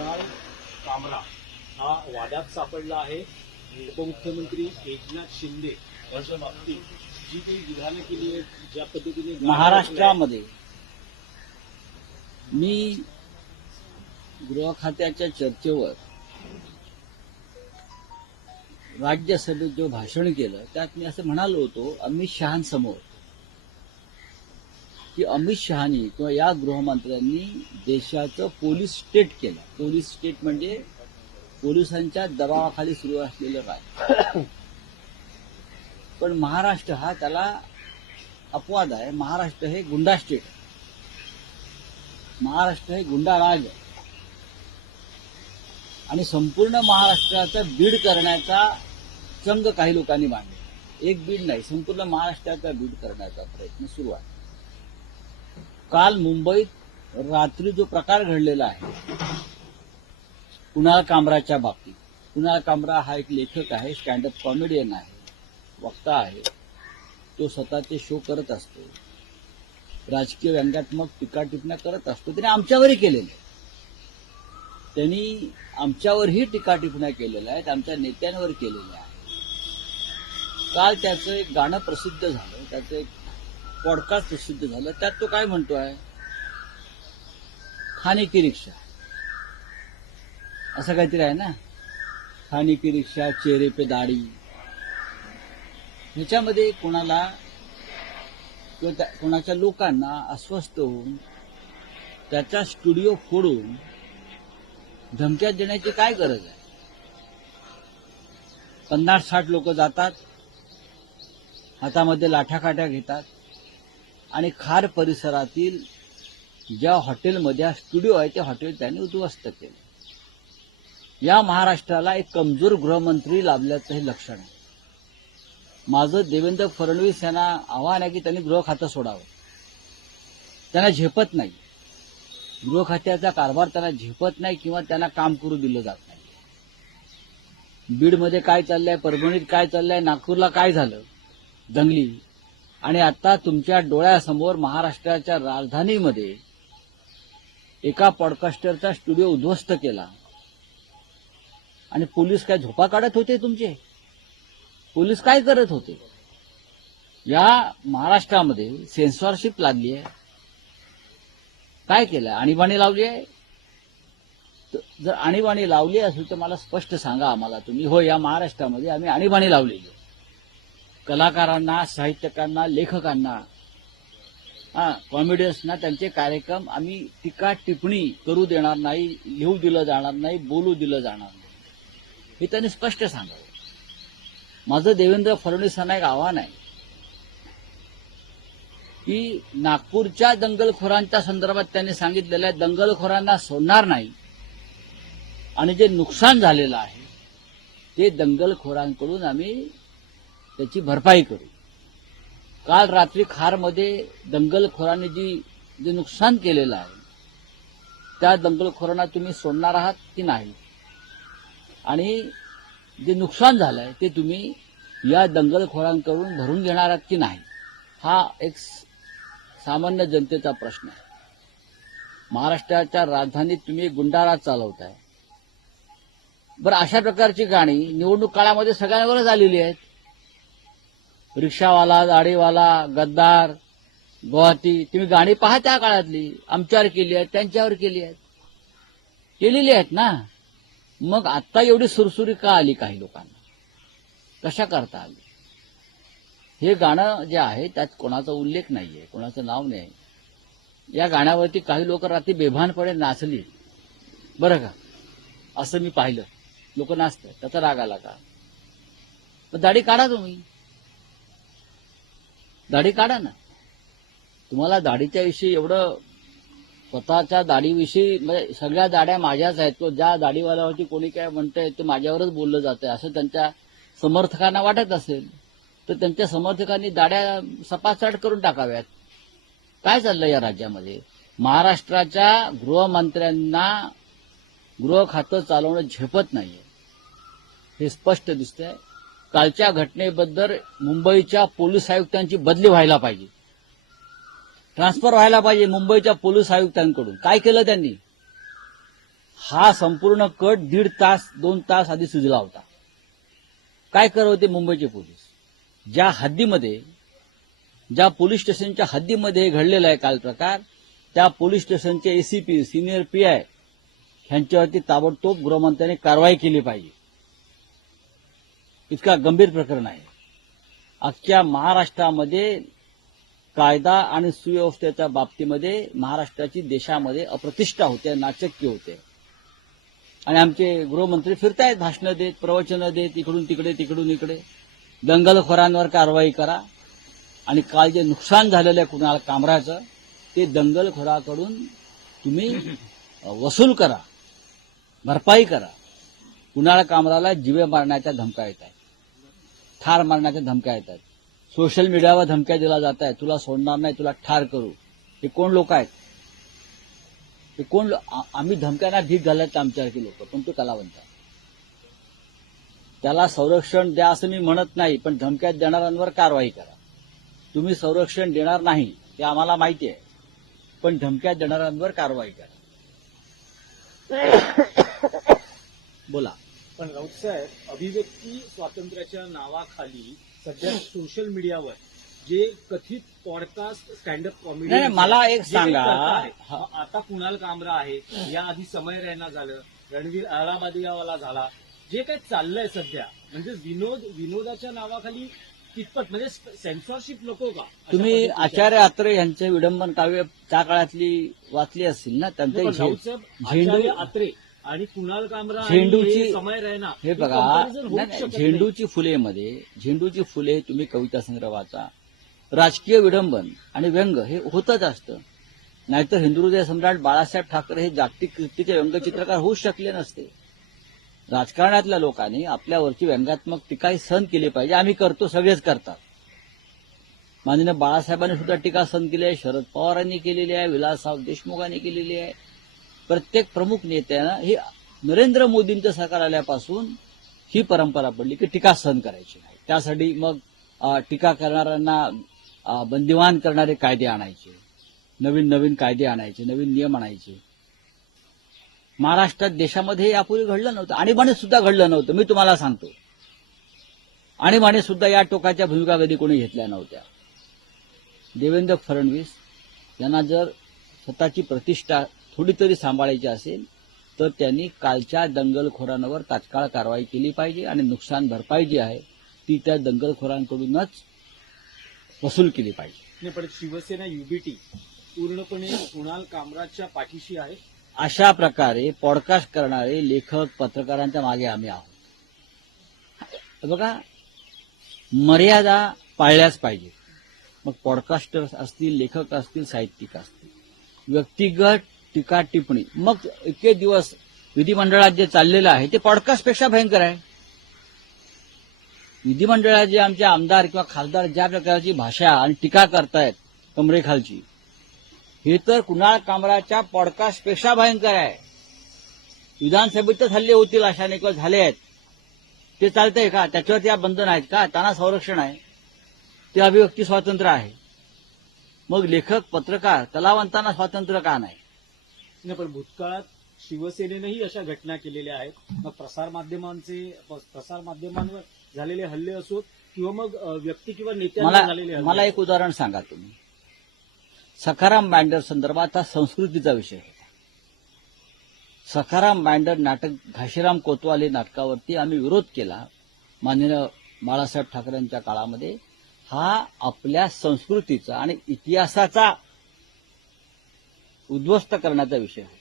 कुणाल कामरा हा वादात सापडला आहे. उपमुख्यमंत्री एकनाथ शिंदे यांच्या बाबतीत जी काही विधानं केली आहेत, ज्या पद्धतीने महाराष्ट्रामध्ये मी गृह खात्याच्या चर्चेवर राज्यसभेत जो भाषण केलं त्यात मी असं म्हणालो होतो अमित शहांसमोर की अमित शहानी किंवा या गृहमंत्र्यांनी देशाचं पोलीस स्टेट केलं. पोलीस स्टेट म्हणजे पोलिसांच्या दबावाखाली सुरू असलेलं राज्य. पण महाराष्ट्र हा त्याला अपवाद आहे. महाराष्ट्र हे गुंडा स्टेट, महाराष्ट्र हे गुंडा राज आहे आणि संपूर्ण महाराष्ट्राचा बीड करण्याचा चंग काही लोकांनी मांडला. एक बीड नाही, संपूर्ण महाराष्ट्राचा बीड करण्याचा प्रयत्न सुरू आहे. काल मुंबईत रात्री जो प्रकार घडलेला आहे कुणाल कामराच्या बाबतीत, कुणाल कामरा हा एक लेखक आहे, स्टँडअप कॉमेडियन आहे, वक्ता आहे. तो स्वतःचे शो करत असतो, राजकीय व्यंग्यात्मक टीका टिप्पण्या करत असतो. त्याने आमच्यावरही केलेले, त्यांनी आमच्यावरही टीका टिप्पण्या केलेल्या आहेत, आमच्या नेत्यांवर केलेल्या आहेत. काल त्याचं एक गाणं प्रसिद्ध झालं, त्याचं एक पॉडकास्ट प्रसिद्ध झालं. त्यात तो काय म्हणतोय, खाने की रिक्षा असं काहीतरी आहे ना, खाने की रिक्षा, चेहरे पे दाढी. ह्याच्यामध्ये कोणाला किंवा कोणाच्या लोकांना अस्वस्थ होऊन त्याचा स्टुडिओ फोडून धमक्या देण्याची काय गरज आहे? 50-60 लोक जातात, हातामध्ये लाठ्याकाठ्या घेतात आणि खार परिसरातील ज्या हॉटेलमध्ये हा स्टुडिओ आहे ते हॉटेल त्यांनी उद्ध्वस्त केलं. या महाराष्ट्राला एक कमजोर गृहमंत्री लाभल्याचं हे लक्षण आहे. माझं देवेंद्र फडणवीस यांना आव्हान आहे की त्यांनी गृह खातं सोडावं. त्यांना झेपत नाही, गृह खात्याचा कारभार त्यांना झेपत नाही किंवा त्यांना काम करू दिलं जात नाही. बीडमध्ये काय चाललंय, परभणीत काय चाललंय, नागपूरला काय झालं, दंगली, आणि आता तुमच्या डोळ्यासमोर महाराष्ट्राच्या राजधानीमध्ये एका पॉडकास्टरचा स्टुडिओ उद्ध्वस्त केला. आणि पोलीस काय झोपा काढत होते तुमचे? पोलीस काय करत होते? या महाराष्ट्रामध्ये सेन्सॉरशिप लादली आहे. काय केलं? आणीबाणी लावली आहे. जर आणीबाणी लावली असेल तर मला स्पष्ट सांगा आम्हाला तुम्ही. हो, या महाराष्ट्रामध्ये आम्ही आणीबाणी लावलेली आहे. कलाकारांना, साहित्यकांना, लेखकांना, कॉमेडियन्सना त्यांचे कार्यक्रम आम्ही टीका टिप्पणी करू देणार नाही, लिहू दिलं जाणार नाही, बोलू दिलं जाणार नाही, हे त्यांनी स्पष्ट सांगावं. माझं देवेंद्र फडणवीसांना एक आव्हान आहे की नागपूरच्या दंगलखोरांच्या संदर्भात त्यांनी सांगितलेलं आहे दंगलखोरांना सोडणार नाही आणि जे नुकसान झालेलं आहे ते दंगलखोरांकडून आम्ही त्याची भरपाई करू. काल रात्री खारमध्ये दंगलखोरांनी जे नुकसान केलेलं आहे त्या दंगलखोरांना तुम्ही सोडणार आहात की नाही, आणि जे नुकसान झालंय ते तुम्ही या दंगलखोरांकडून भरून घेणार आहात की नाही, हा एक सामान्य जनतेचा प्रश्न आहे. महाराष्ट्राच्या राजधानीत तुम्ही गुंडाराज चालवताय. बरं, अशा प्रकारची गाणी निवडणूक काळामध्ये सगळ्यांवरच आलेली आहेत. रिक्षावाला, दाढीवाला, गद्दार, गुवाहाटी, तुम्ही गाणी पहा त्या काळातली, आमच्यावर केली आहेत, त्यांच्यावर केली आहेत, केलेली आहेत ना. मग आता एवढी सुरसुरी का आली काही लोकांना? कशा करता आली? हे गाणं जे आहे त्यात कोणाचा उल्लेख नाहीये, कोणाचं नाव नाही. या गाण्यावरती काही लोक रात्री बेभानपणे नाचली बरं का, असं मी पाहिलं. लोक नाचतात, त्याचा राग आला का? मग दाढी काढा, तुम्ही दाढी काढा ना. तुम्हाला दाढीच्या विषयी एवढं, स्वतःच्या दाढीविषयी म्हणजे सगळ्या दाढ्या माझ्याच आहेत, तो ज्या दाढीवाल्यावरती कोणी काय म्हणतंय ते माझ्यावरच बोललं जातंय असं त्यांच्या समर्थकांना वाटत असेल तर त्यांच्या समर्थकांनी दाढ्या सपासट करून टाकाव्यात. काय चाललंय या राज्यामध्ये? महाराष्ट्राच्या गृहमंत्र्यांना गृह खातं चालवणं झेपत नाहीये, हे स्पष्ट दिसतंय. कालच्या घटनेबद्दल मुंबईच्या पोलीस आयुक्तांची बदली व्हायला पाहिजे, ट्रान्सफर व्हायला पाहिजे मुंबईच्या पोलीस आयुक्तांकडून. काय केलं त्यांनी? हा संपूर्ण कट 1.5 तास 2 तास आधी सुजला होता. काय करत होते मुंबईचे पोलीस? ज्या हद्दीमध्ये, ज्या पोलीस स्टेशनच्या हद्दीमध्ये घडलेला आहे काल प्रकार, त्या पोलीस स्टेशनचे एसीपी, सिनियर पीआय ह्यांच्यावरती ताबडतोब गृहमंत्र्यांनी कारवाई केली पाहिजे. इतका गंभीर प्रकरण आहे. अख्ख्या महाराष्ट्रामध्ये कायदा आणि सुव्यवस्थेच्या बाबतीमध्ये महाराष्ट्राची देशामध्ये अप्रतिष्ठा होते, नाचक्य होते. आणि आमचे गृहमंत्री फिरतायत, भाषणं देत, प्रवचनं देत, इकडून तिकडे तिकडून इकडे. दंगलखोरांवर कारवाई करा आणि काल जे नुकसान झालेलं आहे कुणाल कामराचं, ते दंगलखोराकडून तुम्ही वसूल करा, भरपाई करा. कुणाल कामराला जीवे मारण्याच्या धमक्या येत आहेत, ठार मारण्याच्या धमक्या येत आहेत. सोशल मीडियावर धमक्या दिल्या जात आहेत, तुला सोडणार नाही, तुला ठार करू. हे कोण लोक आहेत? हे कोण? आम्ही धमक्यांना भीक घालत आमच्यासारखी लोक, पण तो कलावंत आहे. त्याला संरक्षण द्या असं मी म्हणत नाही, पण धमक्यात देणाऱ्यांवर कारवाई करा. तुम्ही संरक्षण देणार नाही हे आम्हाला माहिती आहे, पण धमक्यात देणाऱ्यांवर कारवाई करा. बोला. पण राऊत साहेब, अभिव्यक्ती स्वातंत्र्याच्या नावाखाली सध्या सोशल मीडियावर जे कथित पॉडकास्ट स्टँडअप कॉमेडी, नाही, मला एक सांगा. आता कुणाल कामरा आहे, याआधी समय रैना झालं, रणवीर अलाहाबादियावाला झाला, जे काही चाललंय सध्या, म्हणजे विनोदाच्या नावाखाली कितपत म्हणजे सेन्सॉरशिप नको का? तुम्ही आचार्य आत्रे यांचे विडंबन काव्य त्या काळातली वाचली असतील ना? त्यांचे राऊत साहेब, आचार्य आत्रे आणि कुणाल कामरा झेंडूची, आणि समय रैना हे बघा, झेंडूची फुले तुम्ही कविता संग्रह वाचा. राजकीय विडंबन आणि व्यंग हे होतच असतं. नाहीतर हिंदुहृदय सम्राट बाळासाहेब ठाकरे हे जागतिक कीर्तीचे व्यंगचित्रकार होऊच शकले नसते. राजकारणातल्या लोकांनी आपल्यावरची व्यंगात्मक टीका सहन केली पाहिजे. आम्ही करतो, सगळेच करतात. माननीय बाळासाहेबांनी सुद्धा टीका सहन केली आहे, शरद पवारांनी केलेली आहे, विलासराव देशमुखांनी केलेली आहे. प्रत्येक प्रमुख नेत्यानं ही नरेंद्र मोदींचं सरकार आल्यापासून ही परंपरा पडली की टीका सहन करायची नाही. त्यासाठी मग टीका करणाऱ्यांना बंदिवान करणारे कायदे आणायचे, नवीन नवीन कायदे आणायचे, नवीन नियम आणायचे. महाराष्ट्रात, देशामध्ये हे यापूर्वी घडलं नव्हतं. आणीबाणीत सुद्धा घडलं नव्हतं. मी तुम्हाला सांगतो, आणीबाणीत सुद्धा या टोकाच्या भूमिका कधी कोणी घेतल्या नव्हत्या. देवेंद्र फडणवीस यांना जर स्वतःची प्रतिष्ठा थोडी तरी सांभाळायची असेल तर त्यांनी कालच्या दंगलखोरांवर तात्काळ कारवाई केली पाहिजे आणि नुकसान भरपाई जी आहे ती त्या दंगलखोरांकडूनच वसूल केली पाहिजे. नाही, पण शिवसेना युबीटी पूर्णपणे कुणाल कामराच्या पाठीशी आहे. अशा प्रकारे पॉडकास्ट करणारे लेखक, पत्रकारांच्या मागे आम्ही आहोत. बघा, मर्यादा पाळल्याच पाहिजे. मग पॉडकास्टर असतील, लेखक असतील, साहित्यिक असतील. व्यक्तिगत टीका टिप्पणी, मग इतके दिवस विधिमंडळात जे चाललेलं आहे ते पॉडकास्टपेक्षा भयंकर आहे. विधिमंडळात जे आमचे आमदार किंवा खासदार ज्या प्रकारची भाषा आणि टीका करतायत कमरेखालची, हे तर कुणाल कामराच्या पॉडकास्टपेक्षा भयंकर आहे. विधानसभेतच हल्ले होतील अशाने किंवा झाले आहेत, ते चालतंय का? त्याच्यावर त्या बंधन आहेत का? त्यांना संरक्षण आहे, ते अभिव्यक्ती स्वातंत्र्य आहे. मग लेखक, पत्रकार, कलावंतांना स्वातंत्र्य का नाही? नाही, पण भूतकाळात शिवसेनेनंही अशा घटना केलेल्या आहेत. मग प्रसारमाध्यमांवर झालेले हल्ले असोत किंवा मग व्यक्ती किंवा नेत्यांवर झालेले हल्ले. मला एक उदाहरण सांगा तुम्ही. सखाराम बँडर संदर्भात हा संस्कृतीचा विषय होता. सखाराम बँडर नाटक, घाशीराम कोतवाल नाटकावरती आम्ही विरोध केला माननीय बाळासाहेब ठाकरेंच्या काळामध्ये. हा आपल्या संस्कृतीचा आणि इतिहासाचा उद्ध्वस्त करण्याचा विषय आहे.